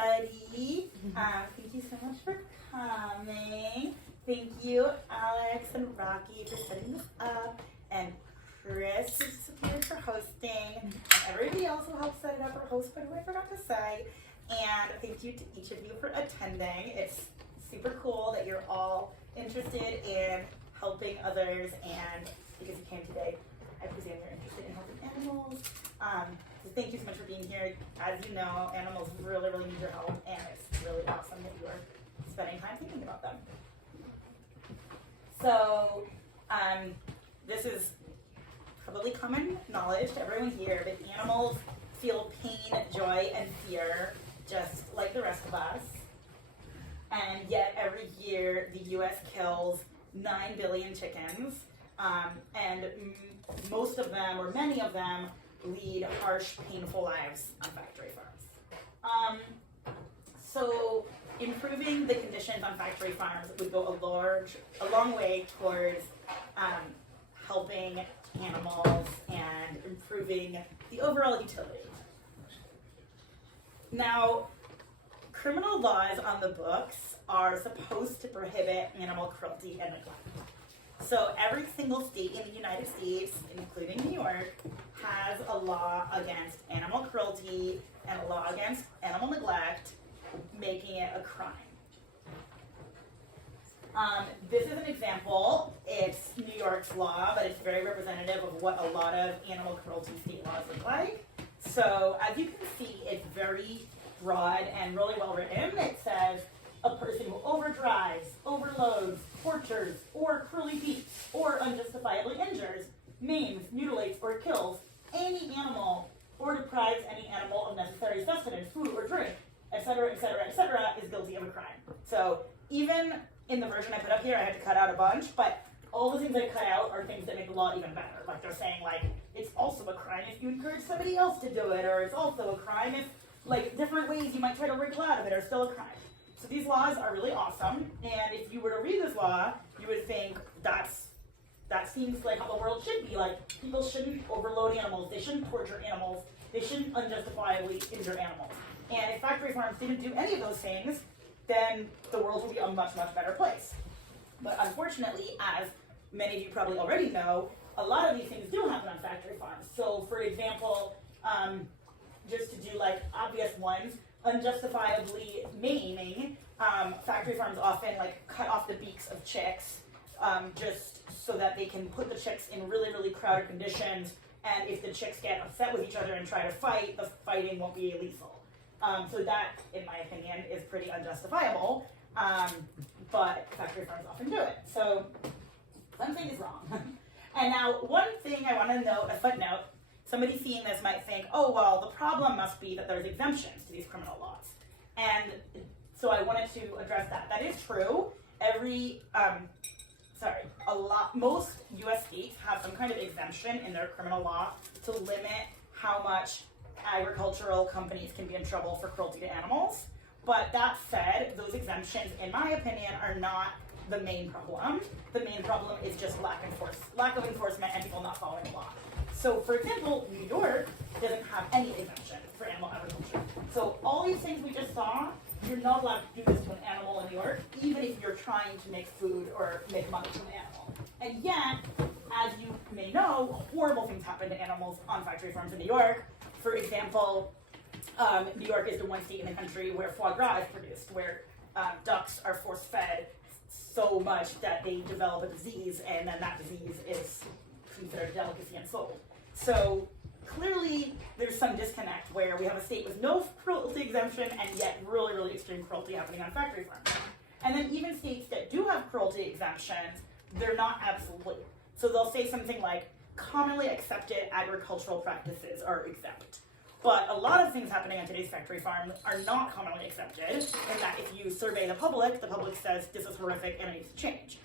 everybody. Thank you so much for coming. Thank you, Alex and Rocky, for setting this up, and Chris, who's here for hosting, and everybody else who helped set it up or host, but who I forgot to say. And thank you to each of you for attending. It's super cool that you're all interested in helping others, and because you came today, I presume you're interested in helping animals. So thank you so much for being here. As you know, animals really, really need your help, and it's really awesome that you are spending time thinking about them. So, this is probably common knowledge to everyone here, but animals feel pain, joy, and fear just like the rest of us. And yet every year the US kills 9 billion chickens, and most of them, or many of them, lead harsh, painful lives on factory farms. So improving the conditions on factory farms would go a long way towards helping animals and improving the overall utility. Now, criminal laws on the books are supposed to prohibit animal cruelty and neglect. So every single state in the United States, including New York, has a law against animal cruelty and a law against animal neglect, making it a crime. This is an example. It's New York's law, but it's very representative of what a lot of animal cruelty state laws look like. So as you can see, it's very broad and really well written. It says a person who overdrives, overloads, tortures, or cruelly beats, or unjustifiably injures, maims, mutilates, or kills any animal, or deprives any animal of necessary sustenance, food, or drink, etc., etc., etc., is guilty of a crime. So even in the version I put up here, I had to cut out a bunch, but all the things I cut out are things that make the law even better. Like they're saying, like, it's also a crime if you encourage somebody else to do it, or it's also a crime if, like, different ways you might try to wriggle out of it are still a crime. So these laws are really awesome, and if you were to read this law, you would think that seems like how the world should be. Like, people shouldn't overload animals, they shouldn't torture animals, they shouldn't unjustifiably injure animals. And if factory farms didn't do any of those things, then the world would be a much, much better place. But unfortunately, as many of you probably already know, a lot of these things do happen on factory farms. So for example, just to do like obvious ones, unjustifiably maiming, factory farms often like cut off the beaks of chicks just so that they can put the chicks in really, really crowded conditions, and if the chicks get upset with each other and try to fight, the fighting won't be lethal. So that, in my opinion, is pretty unjustifiable, but factory farms often do it. So something is wrong. And now one thing I want to note, a footnote, somebody seeing this might think, oh, well, the problem must be that there's exemptions to these criminal laws. And so I wanted to address that. That is true. Most US states have some kind of exemption in their criminal law to limit how much agricultural companies can be in trouble for cruelty to animals. But that said, those exemptions, in my opinion, are not the main problem. The main problem is just lack of enforcement and people not following the law. So, for example, New York doesn't have any exemption for animal agriculture. So all these things we just saw, you're not allowed to do this to an animal in New York, even if you're trying to make food or make money from an animal. And yet, as you may know, horrible things happen to animals on factory farms in New York. For example, New York is the one state in the country where foie gras is produced, where ducks are force-fed so much that they develop a disease, and then that disease is considered a delicacy and sold. So clearly there's some disconnect where we have a state with no cruelty exemption and yet really, really extreme cruelty happening on factory farms. And then even states that do have cruelty exemptions, they're not absolute. So they'll say something like, commonly accepted agricultural practices are exempt. But a lot of things happening on today's factory farms are not commonly accepted, in that if you survey the public says this is horrific and it needs to change.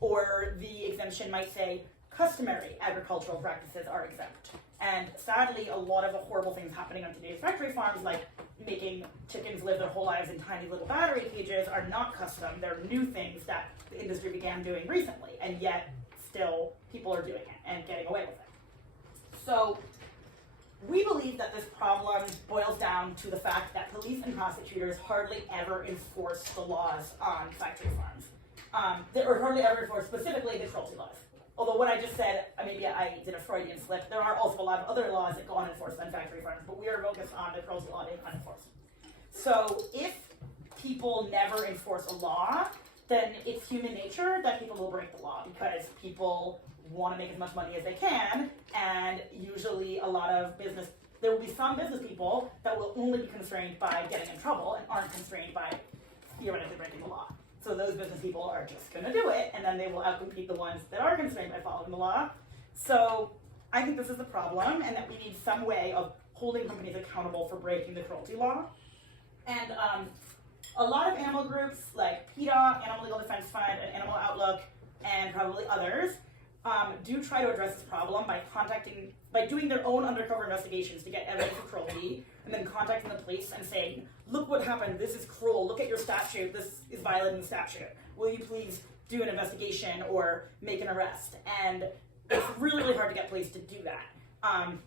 Or the exemption might say customary agricultural practices are exempt. And sadly, a lot of the horrible things happening on today's factory farms, like making chickens live their whole lives in tiny little battery cages, are not custom. They're new things that the industry began doing recently, and yet still people are doing it and getting away with it. So we believe that this problem boils down to the fact that police and prosecutors hardly ever enforce the laws on factory farms. Or hardly ever enforce specifically the cruelty laws. Although what I just said, maybe I did a Freudian slip, there are also a lot of other laws that go unenforced on factory farms, but we are focused on the cruelty law being unenforced. So if people never enforce a law, then it's human nature that people will break the law because people want to make as much money as they can, and usually there will be some business people that will only be constrained by getting in trouble and aren't constrained by theoretically breaking the law. So those business people are just going to do it, and then they will outcompete the ones that are constrained by following the law. So I think this is a problem, and that we need some way of holding companies accountable for breaking the cruelty law. And a lot of animal groups like PETA, Animal Legal Defense Fund, and Animal Outlook, and probably others, do try to address this problem by doing their own undercover investigations to get evidence of cruelty, and then contacting the police and saying, look what happened, this is cruel, look at your statute, this is violating the statute. Will you please do an investigation or make an arrest? And it's really, really hard to get police to do that.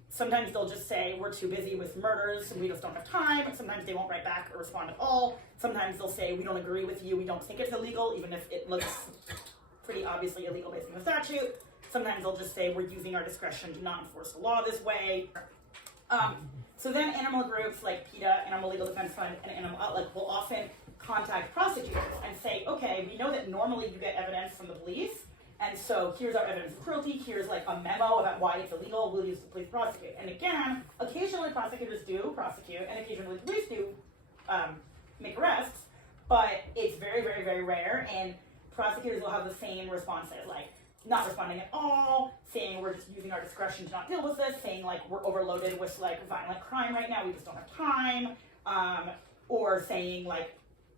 Sometimes they'll just say, we're too busy with murders and we just don't have time. Sometimes they won't write back or respond at all. Sometimes they'll say, we don't agree with you, we don't think it's illegal, even if it looks pretty obviously illegal based on the statute. Sometimes they'll just say, we're using our discretion to not enforce the law this way. So then animal groups like PETA, Animal Legal Defense Fund, and Animal Outlook will often contact prosecutors and say, okay, we know that normally you get evidence from the police, and so here's our evidence of cruelty, here's like a memo about why it's illegal, we'll use the police prosecute. And again, occasionally prosecutors do prosecute, and occasionally police do make arrests, but it's very, very, very rare, and prosecutors will have the same responses, like not responding at all, saying we're just using our discretion to not deal with this, saying like we're overloaded with like violent crime right now, we just don't have time, or saying like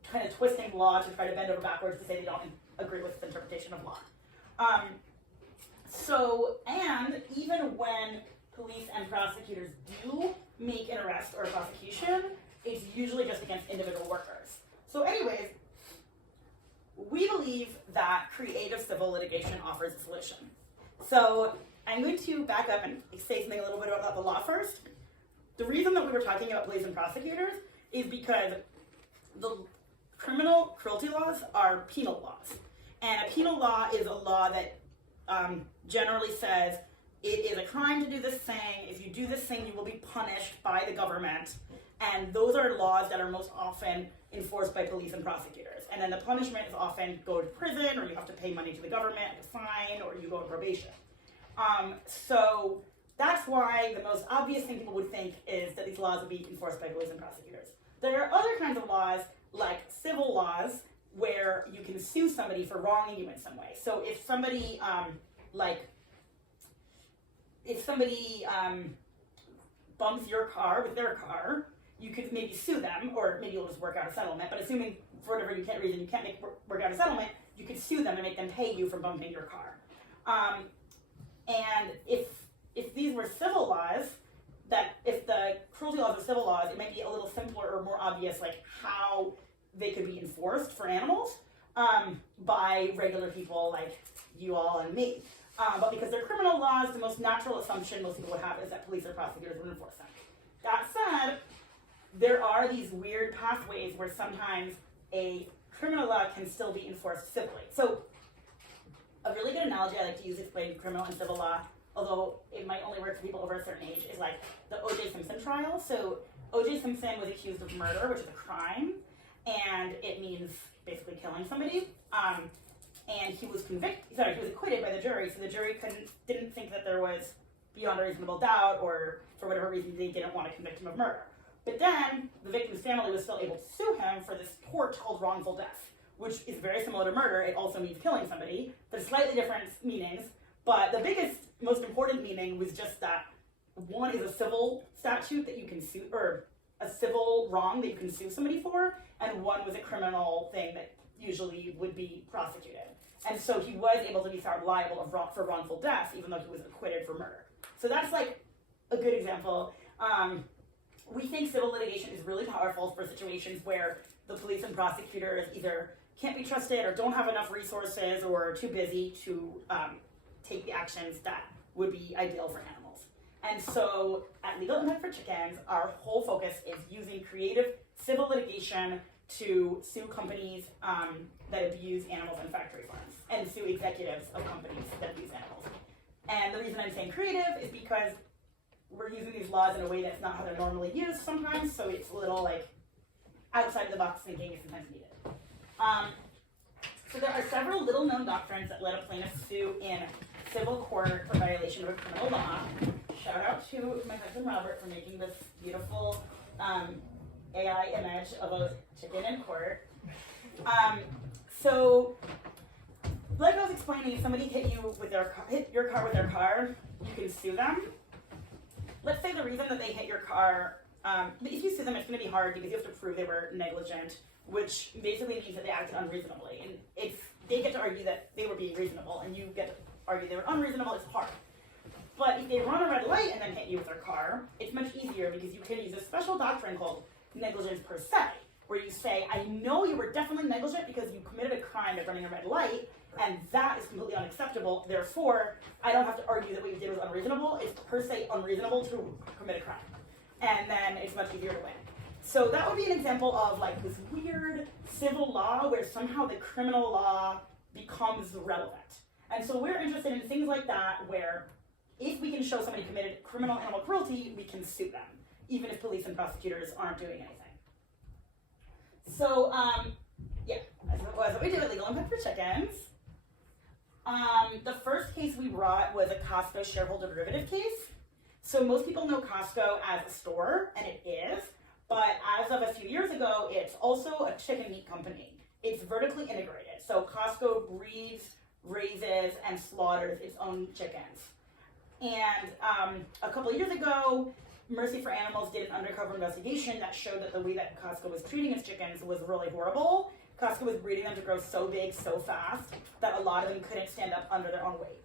kind of twisting law to try to bend over backwards to say they don't agree with the interpretation of law. And even when police and prosecutors do make an arrest or a prosecution, it's usually just against individual workers. So anyways, we believe that creative civil litigation offers a solution. So I'm going to back up and say something a little bit about the law first. The reason that we were talking about police and prosecutors is because the criminal cruelty laws are penal laws. And a penal law is a law that generally says it is a crime to do this thing. If you do this thing, you will be punished by the government. And those are laws that are most often enforced by police and prosecutors. And then the punishment is often go to prison, or you have to pay money to the government, a fine, or you go on probation. So that's why the most obvious thing people would think is that these laws would be enforced by police and prosecutors. There are other kinds of laws, like civil laws, where you can sue somebody for wronging you in some way. So if somebody, bumps your car with their car, you could maybe sue them, or maybe you'll just work out a settlement, but assuming for whatever reason you can't work out a settlement, you could sue them and make them pay you for bumping your car. And if these were civil laws, that if the cruelty laws are civil laws, it might be a little simpler or more obvious like how they could be enforced for animals by regular people like you all and me. But because they're criminal laws, the most natural assumption most people would have is that police or prosecutors would enforce them. That said, there are these weird pathways where sometimes a criminal law can still be enforced civilly. So a really good analogy I like to use to explain criminal and civil law, although it might only work for people over a certain age, is like the O.J. Simpson trial. So O.J. Simpson was accused of murder, which is a crime, and it means basically killing somebody. And he was acquitted by the jury, so the jury didn't think that there was beyond a reasonable doubt, or for whatever reason they didn't want to convict him of murder. But then the victim's family was still able to sue him for this tort called wrongful death, which is very similar to murder. It also means killing somebody. There's slightly different meanings, but the biggest, most important meaning was just that one is a civil statute that you can sue, or a civil wrong that you can sue somebody for, and one was a criminal thing that usually would be prosecuted. And so he was able to be found liable for wrongful death, even though he was acquitted for murder. So that's like a good example. We think civil litigation is really powerful for situations where the police and prosecutors either can't be trusted or don't have enough resources or are too busy to take the actions that would be ideal for animals. And so at Legal Impact for Chickens, our whole focus is using creative civil litigation to sue companies that abuse animals in factory farms and sue executives of companies that abuse animals. And the reason I'm saying creative is because we're using these laws in a way that's not how they're normally used sometimes, so it's a little like outside of the box thinking is sometimes needed. So there are several little known doctrines that let a plaintiff sue in civil court for violation of a criminal law. Shout out to my husband Robert for making this beautiful AI image of a chicken in court. So, like I was explaining, if somebody hit your car with their car, you can sue them. Let's say the reason that they hit your car, if you sue them, it's going to be hard because you have to prove they were negligent, which basically means that they acted unreasonably. And if they get to argue that they were being reasonable and you get to argue they were unreasonable, it's hard. But if they run a red light and then hit you with their car, it's much easier because you can use a special doctrine called negligence per se, where you say, I know you were definitely negligent because you committed a crime by running a red light, and that is completely unacceptable. Therefore, I don't have to argue that what you did was unreasonable. It's per se unreasonable to commit a crime. And then it's much easier to win. So that would be an example of like this weird civil law where somehow the criminal law becomes relevant. And so we're interested in things like that where if we can show somebody committed criminal animal cruelty, we can sue them, even if police and prosecutors aren't doing anything. So, yeah, that's what we do at Legal Impact for Chickens. The first case we brought was a Costco shareholder derivative case. So most people know Costco as a store, and it is, but as of a few years ago, it's also a chicken meat company. It's vertically integrated. So Costco breeds, raises, and slaughters its own chickens. And a couple of years ago, Mercy for Animals did an undercover investigation that showed that the way that Costco was treating its chickens was really horrible. Costco was breeding them to grow so big so fast that a lot of them couldn't stand up under their own weight.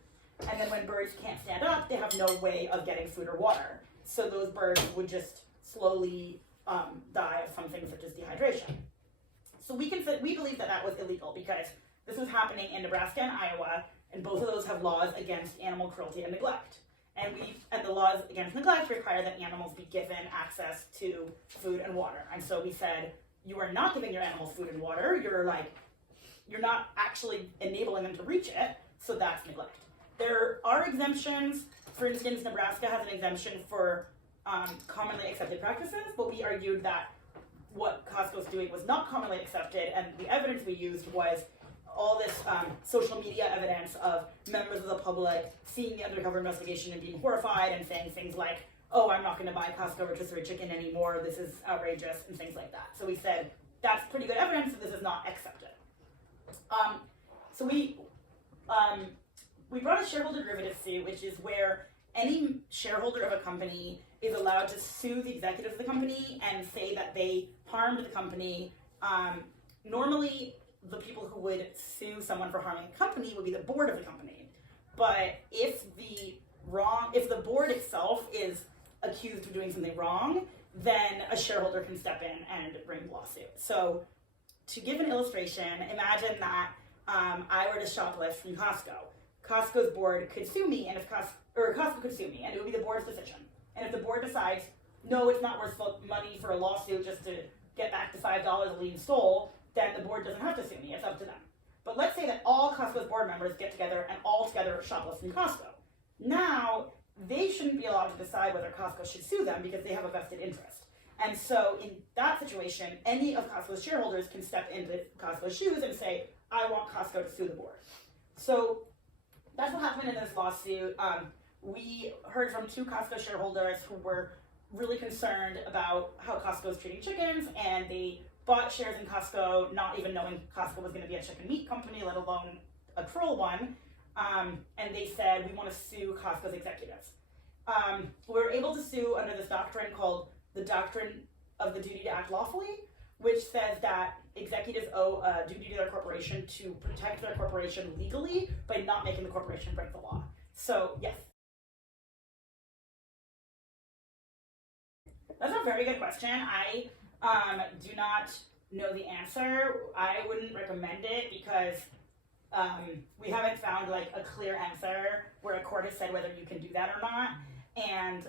And then when birds can't stand up, they have no way of getting food or water. So those birds would just slowly die of something such as dehydration. So we believe that that was illegal because this was happening in Nebraska and Iowa, and both of those have laws against animal cruelty and neglect. And the laws against neglect require that animals be given access to food and water. And so we said, you are not giving your animals food and water. You're not actually enabling them to reach it. So that's neglect. There are exemptions. For instance, Nebraska has an exemption for commonly accepted practices, but we argued that what Costco's doing was not commonly accepted, and the evidence we used was all this social media evidence of members of the public seeing the undercover investigation and being horrified and saying things like, oh, I'm not going to buy Costco rotisserie chicken anymore, this is outrageous, and things like that. So we said, that's pretty good evidence that this is not accepted. So we brought a shareholder derivative suit, which is where any shareholder of a company is allowed to sue the executives of the company and say that they harmed the company. Normally, the people who would sue someone for harming the company would be the board of the company. But if the board itself is accused of doing something wrong, then a shareholder can step in and bring a lawsuit. So to give an illustration, imagine that I were to shoplift from Costco. Costco's board could sue me, and Costco could sue me, and it would be the board's decision. And if the board decides, no, it's not worth money for a lawsuit just to get back the $5 Alene stole, then the board doesn't have to sue me, it's up to them. But let's say that all Costco's board members get together and all together shoplift from Costco. Now, they shouldn't be allowed to decide whether Costco should sue them because they have a vested interest. And so in that situation, any of Costco's shareholders can step into Costco's shoes and say, I want Costco to sue the board. So that's what happened in this lawsuit. We heard from 2 Costco shareholders who were really concerned about how Costco is treating chickens, and they bought shares in Costco not even knowing Costco was going to be a chicken meat company, let alone a cruel one. And they said, we want to sue Costco's executives. We were able to sue under this doctrine called the doctrine of the duty to act lawfully, which says that executives owe a duty to their corporation to protect their corporation legally by not making the corporation break the law. So, yes. That's a very good question. I do not know the answer. I wouldn't recommend it because we haven't found like a clear answer where a court has said whether you can do that or not. and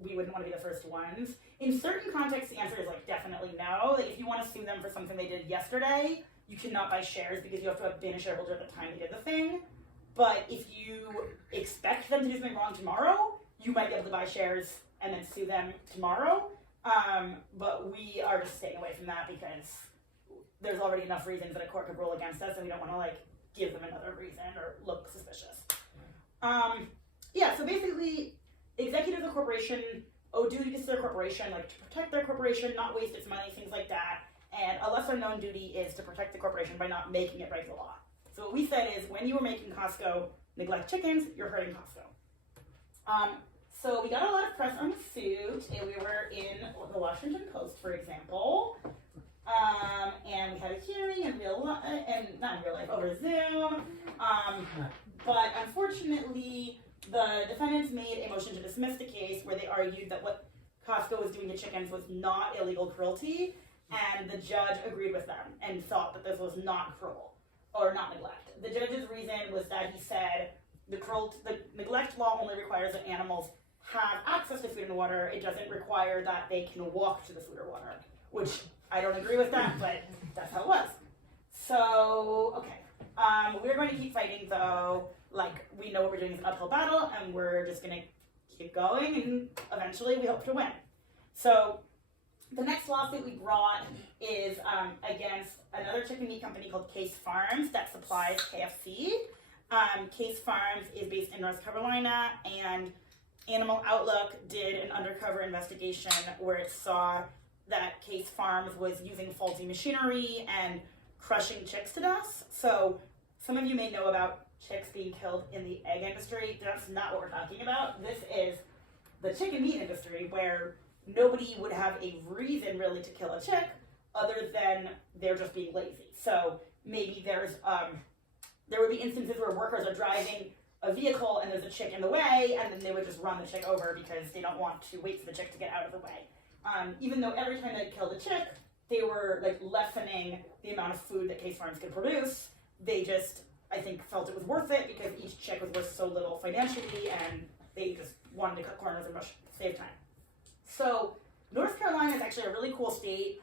we wouldn't want to be the first ones. In certain contexts, the answer is like definitely no. Like if you want to sue them for something they did yesterday, you cannot buy shares because you have to have been a shareholder at the time they did the thing. But if you expect them to do something wrong tomorrow, you might be able to buy shares and then sue them tomorrow. But we are just staying away from that because there's already enough reasons that a court could rule against us, and we don't want to like give them another reason or look suspicious. Yeah, so basically, executives of a corporation owe duties to their corporation, like to protect their corporation, not waste its money, things like that. And a lesser known duty is to protect the corporation by not making it break the law. So what we said is when you were making Costco neglect chickens, you're hurting Costco. So we got a lot of press on the suit, and we were in the Washington Post, for example. And we had a hearing in real life, and not in real life, over Zoom. But unfortunately, the defendants made a motion to dismiss the case where they argued that what Costco was doing to chickens was not illegal cruelty, and the judge agreed with them and thought that this was not cruel or not neglect. The judge's reason was that he said the neglect law only requires that animals have access to food and water. It doesn't require that they can walk to the food or water, which I don't agree with that, but that's how it was. So, okay. We're going to keep fighting though. Like, we know what we're doing is an uphill battle, and we're just going to keep going, and eventually we hope to win. So, the next lawsuit we brought is against another chicken meat company called Case Farms that supplies KFC. Case Farms is based in North Carolina, and Animal Outlook did an undercover investigation where it saw that Case Farms was using faulty machinery and crushing chicks to death. So some of you may know about chicks being killed in the egg industry. That's not what we're talking about. This is the chicken meat industry, where nobody would have a reason really to kill a chick other than they're just being lazy. So maybe there would be instances where workers are driving a vehicle and there's a chick in the way, and then they would just run the chick over because they don't want to wait for the chick to get out of the way. Even though every time they killed a chick, they were like lessening the amount of food that Case Farms could produce. They just, I think, felt it was worth it because each chick was worth so little financially, and they just wanted to cut corners and save time. So North Carolina is actually a really cool state.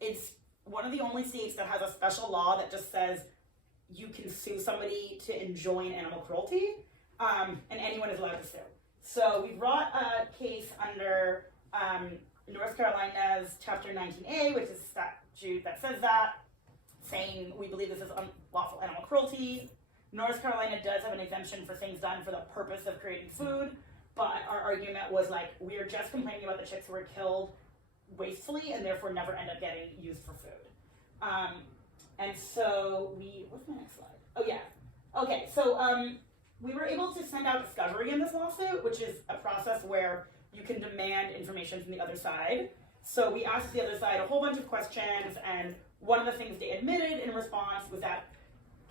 It's one of the only states that has a special law that just says you can sue somebody to enjoin animal cruelty, and anyone is allowed to sue. So we brought a case under North Carolina's Chapter 19A, which is a statute that says that, saying we believe this is unlawful animal cruelty. North Carolina does have an exemption for things done for the purpose of creating food, but our argument was like, we're just complaining about the chicks who were killed wastefully and therefore never end up getting used for food. And so what's my next slide? Oh yeah. Okay, so we were able to send out discovery in this lawsuit, which is a process where you can demand information from the other side. So we asked the other side a whole bunch of questions, and one of the things they admitted in response was that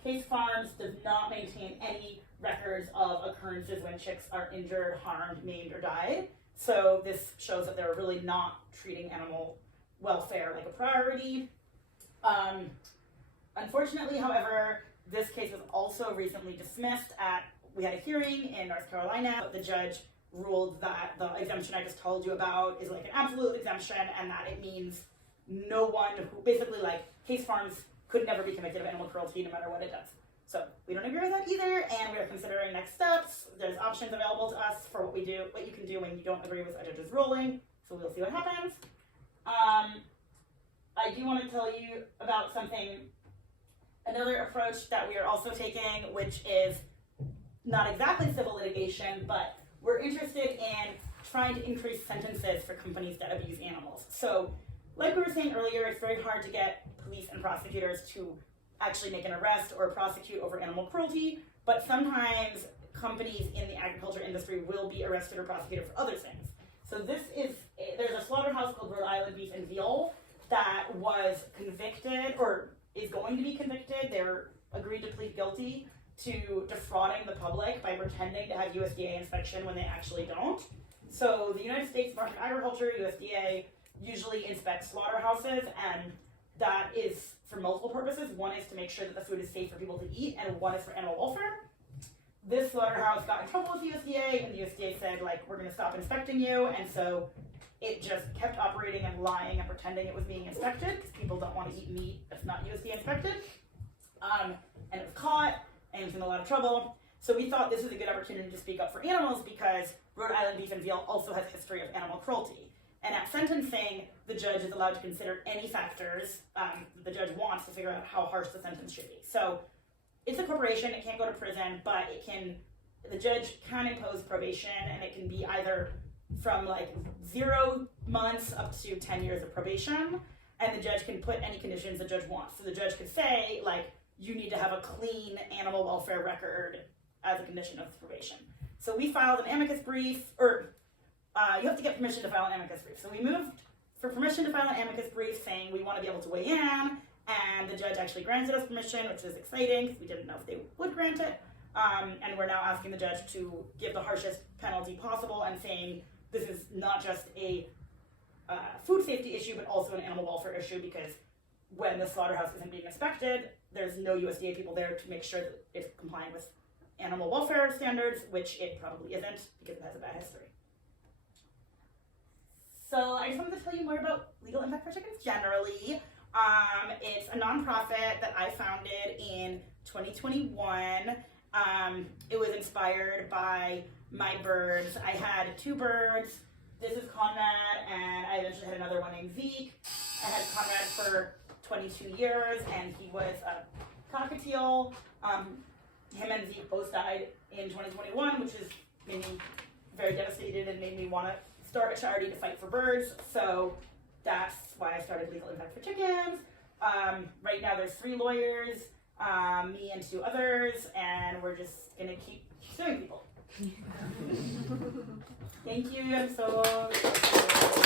Case Farms does not maintain any records of occurrences when chicks are injured, harmed, maimed, or died. So this shows that they're really not treating animal welfare like a priority. Unfortunately, however, this case was also recently dismissed we had a hearing in North Carolina, but the judge ruled that the exemption I just told you about is like an absolute exemption, and that it means no one who, basically like Case Farms could never be convicted of animal cruelty no matter what it does. So we don't agree with that either, and we are considering next steps. There's options available to us for what you can do when you don't agree with a judge's ruling, so we'll see what happens. I do want to tell you about another approach that we are also taking, which is not exactly civil litigation, but we're interested in trying to increase sentences for companies that abuse animals. So, like we were saying earlier, it's very hard to get police and prosecutors to actually make an arrest or prosecute over animal cruelty, but sometimes companies in the agriculture industry will be arrested or prosecuted for other things. So there's a slaughterhouse called Rhode Island Beef and Veal that was convicted, or is going to be convicted. They're agreed to plead guilty to defrauding the public by pretending to have USDA inspection when they actually don't. So the United States Department of Agriculture, USDA, usually inspects slaughterhouses, and that is for multiple purposes. One is to make sure that the food is safe for people to eat, and one is for animal welfare. this slaughterhouse got in trouble with the USDA, and the USDA said, like, we're going to stop inspecting you, and so it just kept operating and lying and pretending it was being inspected, because people don't want to eat meat that's not USDA inspected. And it was caught, and it was in a lot of trouble. So we thought this was a good opportunity to speak up for animals, because Rhode Island beef and veal also has a history of animal cruelty. And at sentencing, the judge is allowed to consider any factors the judge wants to figure out how harsh the sentence should be. So it's a corporation, it can't go to prison, but the judge can impose probation, and it can be either from like 0 months up to 10 years of probation, and the judge can put any conditions the judge wants. So the judge could say, like, you need to have a clean animal welfare record as a condition of probation. So we filed an amicus brief, or you have to get permission to file an amicus brief. So we moved for permission to file an amicus brief saying we want to be able to weigh in, and the judge actually granted us permission, which is exciting because we didn't know if they would grant it. And we're now asking the judge to give the harshest penalty possible, and saying this is not just a food safety issue, but also an animal welfare issue, because when the slaughterhouse isn't being inspected, there's no USDA people there to make sure that it's complying with animal welfare standards, which it probably isn't because it has a bad history. So I just wanted to tell you more about Legal Impact for Chickens generally. It's a nonprofit that I founded in 2021. It was inspired by my birds. I had 2 birds. This is Conrad, and I eventually had another one named Zeke. I had Conrad for 22 years, and he was a cockatiel. Him and Zeke both died in 2021, which is made me very devastated and made me want to start a charity to fight for birds. So that's why I started Legal Impact for Chickens. Right now there's 3 lawyers, me and 2 others, and we're just going to keep suing people. Thank you. I'm so